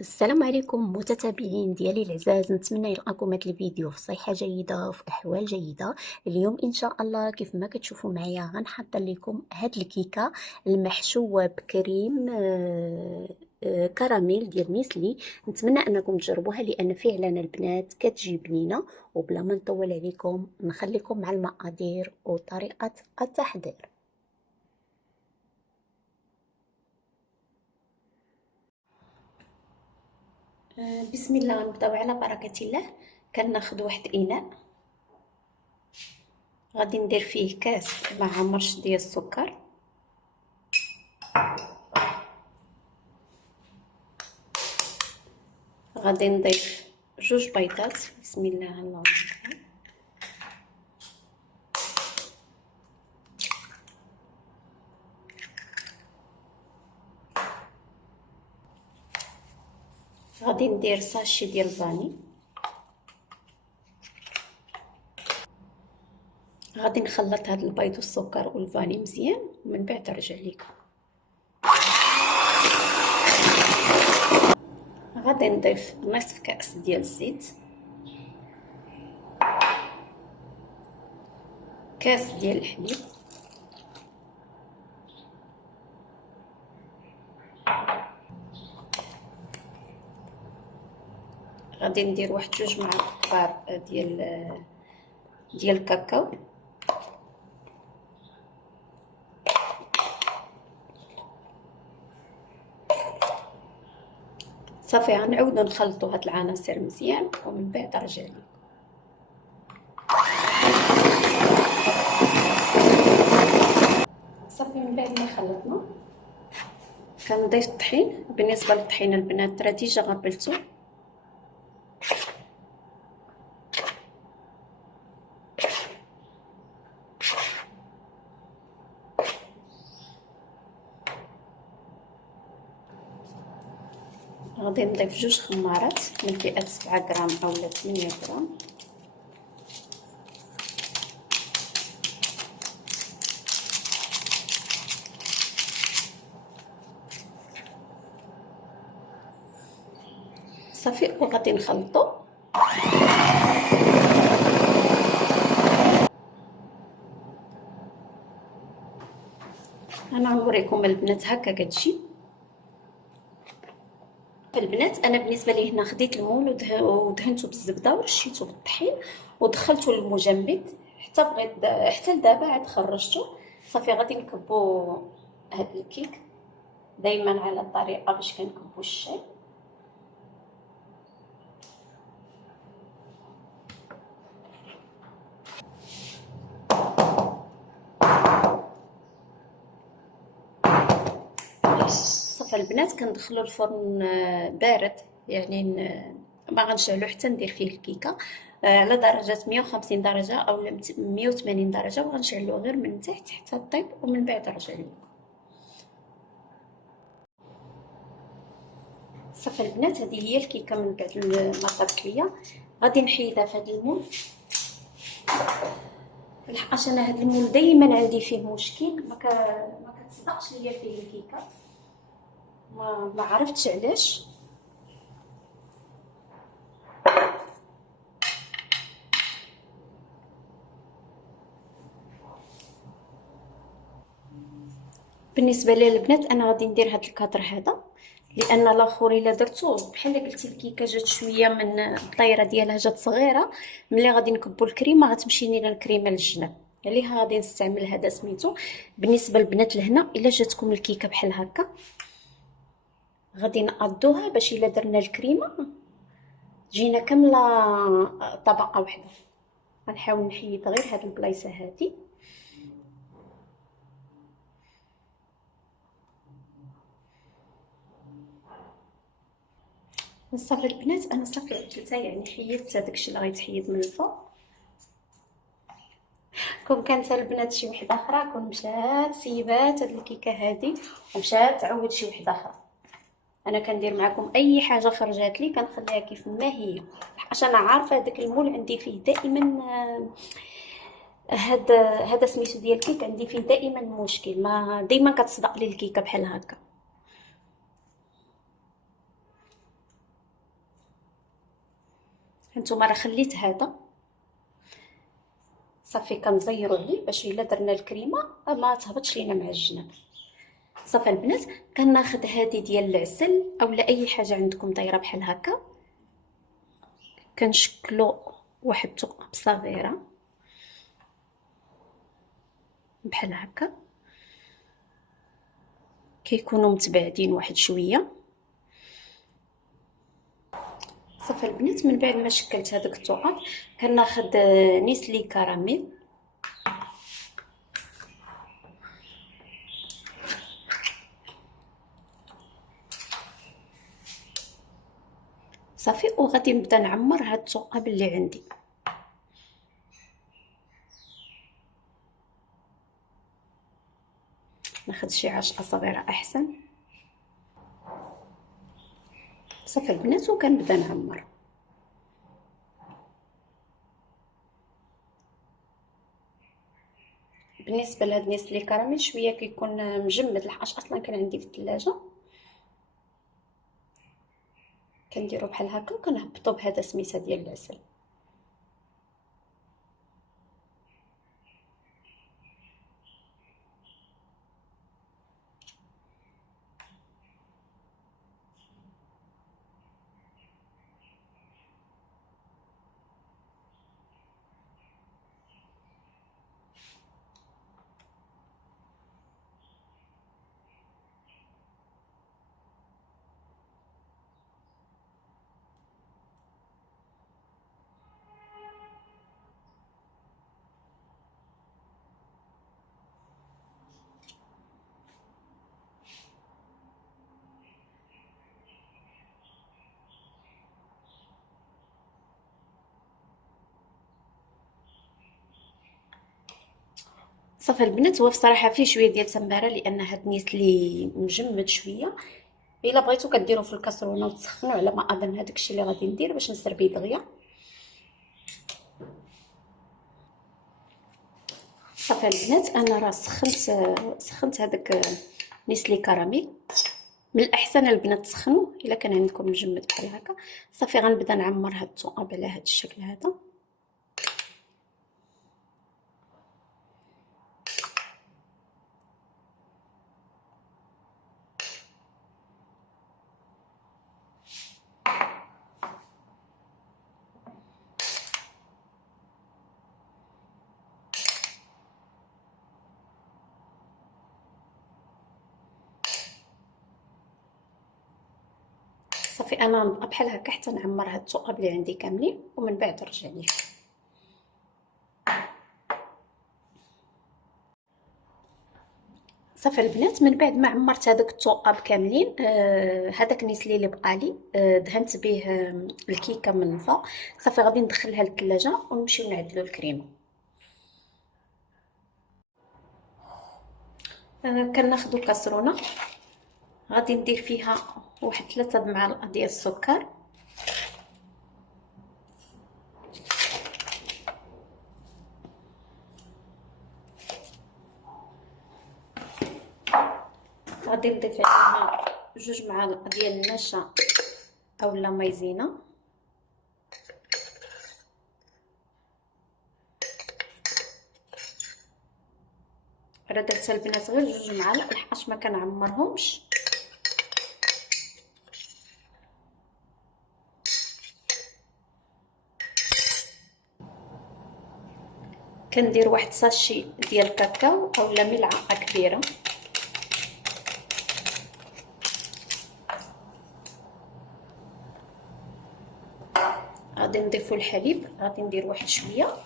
السلام عليكم متتابعين ديالي العزاز، نتمنى يلقاكم هذا الفيديو في صحة جيدة وفي أحوال جيدة. اليوم إن شاء الله كيف ما كتشوفوا معايا غنحضر لكم هاد الكيكة المحشوة بكريم كراميل ديال نيسلي. نتمنى أنكم تجربوها لأن فعلا البنات كتجي بنينة. وبلا ما نطول عليكم نخليكم مع المقادير وطريقة التحضير. بسم الله، نبداو على بركة الله. كناخذ واحد إناء، غادي ندير فيه كاس مع مرش ديال السكر، غادي نضيف 2 بيضات. بسم الله اللهم أكبر. غادي ندير ساشي ديال الفاني، غادي نخلط هاد البيض والسكر والفاني مزيان ومن بعد نرجع لكم. غادي نضيف نصف كأس ديال الزيت، كاس ديال الحليب، غادي ندير واحد 2 معالق كبار ديال الكاكاو، صافي غنعاودو نخلطو هاد العناصر مزيان ومن بعد نرجع لكم. صافي من بعد ما خلطنا كنضيف الطحين. بالنسبه للطحين البنات راه ديجا غربلتو، غادي نضيف 2 خمارات من فئة 7 غرام اولا 8 غرام، صافي وغادي نخلطو. انا غنوريكم البنات هكا كتجي. البنات انا بالنسبه لي هنا خديت المول ودهنته بالزبده ورشيته بالطحين ودخلته للمجمد حتى بغيت حتى لدابا عاد خرجته. صافي غادي نكبو هاد الكيك دائما على الطريقه باش كنكبو الشاي. صافي البنات كندخلو الفرن بارد، يعني ما غنشعلو حتى ندير فيه الكيكه على درجه 150 درجه او 180 درجه، وغنشعلو غير من تحت حتى طيب ومن بعد نرجع لكم. صافي البنات هذه هي الكيكه من بعد ما طابت ليا. غادي نحيدها في هذا المول، لحقاش انا هذا المول دائما عندي فيه مشكل، ما كتصدقش ليا فيه الكيكه، ما عرفتش علاش. بالنسبه للبنات انا غادي ندير هذا الكادر هذا، لان الاخر الا درتو بحال قلتي الكيكه جات شويه من الطايره ديالها جات صغيره، ملي غادي نكبو الكريمه غتمشي لينا الكريمه للجناب، عليها غادي نستعمل هذا سميتو. بالنسبه للبنات لهنا الا جاتكم الكيكه بحال هكا غادي نقادوها باش الا درنا الكريمه تجينا كامله طبقه واحده. غنحاول نحيد غير هاد البلايصه هادي. صافي البنات انا صافي عدلتها، يعني حيدت داكشي اللي غيتحيد من الفوق. كون كانت البنات شي وحده اخرى كون مشات سيبات هاد الكيكه هادي ومشات تعود شي وحده اخرى. انا كندير معكم اي حاجه خرجات لي كنخليها كيف ما هي، حيت انا عارفه داك المول عندي فيه دائما هذا سميتو ديال الكيك عندي فيه دائما مشكل، ما دائما كتصدق لي الكيكه بحال هكا. هانتوما راه خليت هذا صافي، كنزيرو عليه باش الا درنا الكريمه ما تهبطش لينا مع الجناب. صافي البنات، كناخذ هذه ديال العسل اولا اي حاجه عندكم دايره بحال هكا، كنشكلو واحد الثقب صغيره بحال هكا، كيكونوا متباعدين واحد شويه. صافي البنات، من بعد ما شكلت هذاك الثقب كناخذ نيسلي كراميل، صافي، وغادي نبدا نعمر هاد الثقب اللي عندي. ناخذ شي 10 صغيره احسن. صافي البنات، وكنبدا نعمر. بالنسبه لهاد نيسلي كراميل شويه كيكون مجمد، لحقاش اصلا كان عندي في الثلاجه. كنديرو بحال هكا وكنهبطو بهذا سميسه ديال العسل. صافي البنات، هو بصراحه فيه شويه ديال التماره لان هاد النيسلي مجمد شويه. الا بغيتو كديروا في الكاسرونه وتسخنوا على ما اظن. هذاك الشيء اللي غادي ندير باش نسربي دغيا. صافي البنات، انا راه سخنت هذاك نيسلي كراميل. من الاحسن البنات تسخنوا الا كان عندكم مجمد بحال هكا. صافي غنبدا نعمر هاد الثقب على هاد الشكل هذا. صافي انا نبقى بحال هكا حتى نعمر هاد الثقب اللي عندي كاملين، ومن بعد نرجع ليه. صافي البنات، من بعد ما عمرت هذاك الثقب كاملين، هذاك النسلي اللي بقالي دهنت به الكيكه من الفوق. صافي غادي ندخلها للثلاجه ونمشيو نعدلو الكريمه. كناخذوا كاسرونه، غادي ندير فيها واحد 3 معالق ديال السكر. غادي نضيف عليها 2 معالق ديال النشا اولا مايزينا. راه درت البنات غير 2 معالق لحقاش ما كنعمرهمش. كندير واحد ساشي ديال الكاكاو اولا ملعقه كبيره. غادي نضيفو الحليب، غادي ندير واحد شويه.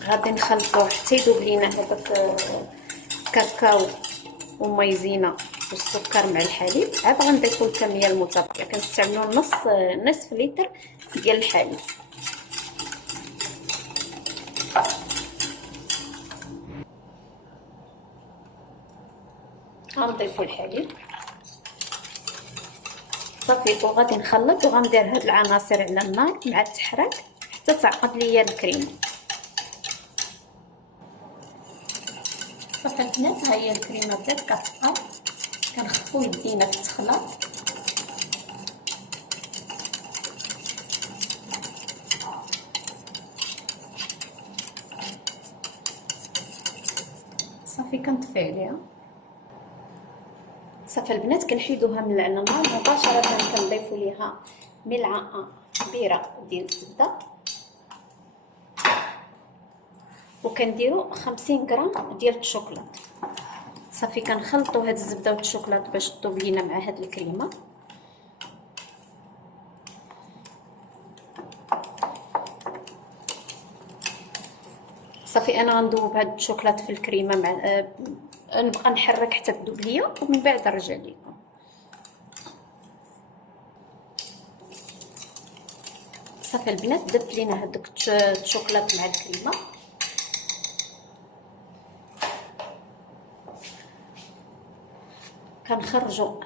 غادي نخلطوه حتى يذوب لينا هذاك الكاكاو ومايزينا والسكر مع الحليب. عاد غنضيفو الكميه المتبقيه، كنستعملو نصف لتر ديال الحليب. غنضيفو الحليب صافي، وغادي نخلط وغندير هاد العناصر على النار مع التحراك حتى تعقد ليا الكريمه. صافي البنات، ها هي الكريمه بدات كتقاد. كنخفوا يدينا في التخلط. صافي كنطفي عليها. صافي البنات كنحيدوها من على النار مباشره، كنضيفوا ليها ملعقه كبيره ديال الزبده، وكنديروا 50 غرام ديال الشوكولاط. صافي كنخلطوا هاد الزبده والشوكولاط باش تذوب لينا مع هاد الكريمه. صافي انا غنذوب هاد الشوكولاط في الكريمه مع نبقى نحرك حتى تذوب ليا، ومن بعد نرجع لكم. صافي البنات ذبت لينا هذاك الشوكولاط مع الكريمه. كنخرجوا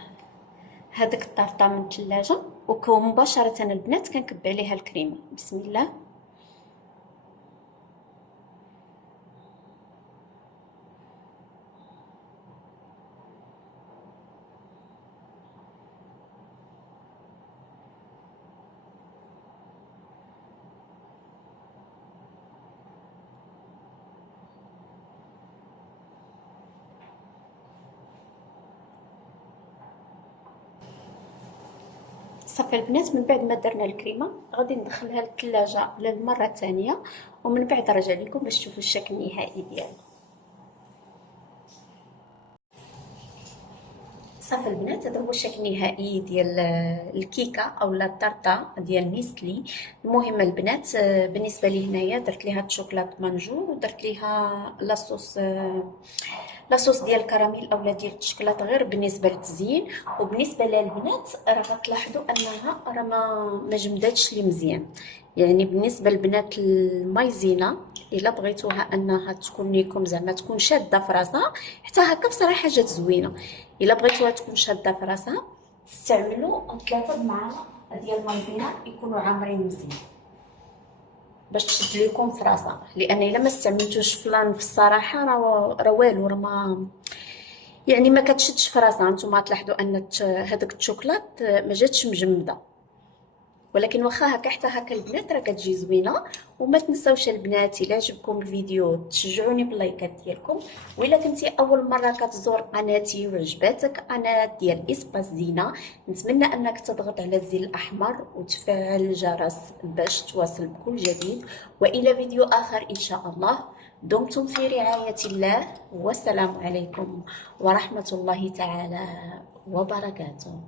هذاك الطرطه من الثلاجه، ومباشره البنات كنكب عليها الكريمه. بسم الله. صافي البنات من بعد ما درنا الكريمه غادي ندخلها للثلاجه للمره الثانيه، ومن بعد نرجع لكم باش تشوفوا الشكل النهائي ديالها. صافي البنات هذا هو الشكل النهائي ديال الكيكه او الطرطه ديال ميسلي. المهم البنات بالنسبه لي هنايا درت ليها الشوكولاط مانجور، ودرت ليها لاصوص ديال الكراميل اولا ديال الشوكولاط غير بالنسبه للتزيين. وبالنسبه للبنات راه غتلاحظوا انها راه ما جمداتش لي مزيان. يعني بالنسبه للبنات المايزينا الا بغيتوها انها تكون ليكم زعما تكون شاده في راسها، حتى هكا بصراحه جات زوينه. الا بغيتوها تكون شاده في راسها استعملوا 3 معالق ديال المايزينا يكونوا عامرين مزيان باش تشد لكم في راسها، لان الا ما استعملتوش فلان في الصراحه راه والو، راه ما يعني ما كتشدش في راسها. نتوما تلاحظوا ان هذاك الشوكولاط ما جاتش مجمده، ولكن واخا هكا حتى هكا البنات راه كتجي زوينه. وما تنساوش البنات الا عجبكم الفيديو تشجعوني باللايكات ديالكم، والا كنتي اول مره كتزور قناتي وعجباتك قناه ديال اسباس زينه، نتمنى انك تضغط على الزر الاحمر وتفعل الجرس باش تواصل بكل جديد. والى فيديو اخر ان شاء الله. دمتم في رعايه الله، والسلام عليكم ورحمه الله تعالى وبركاته.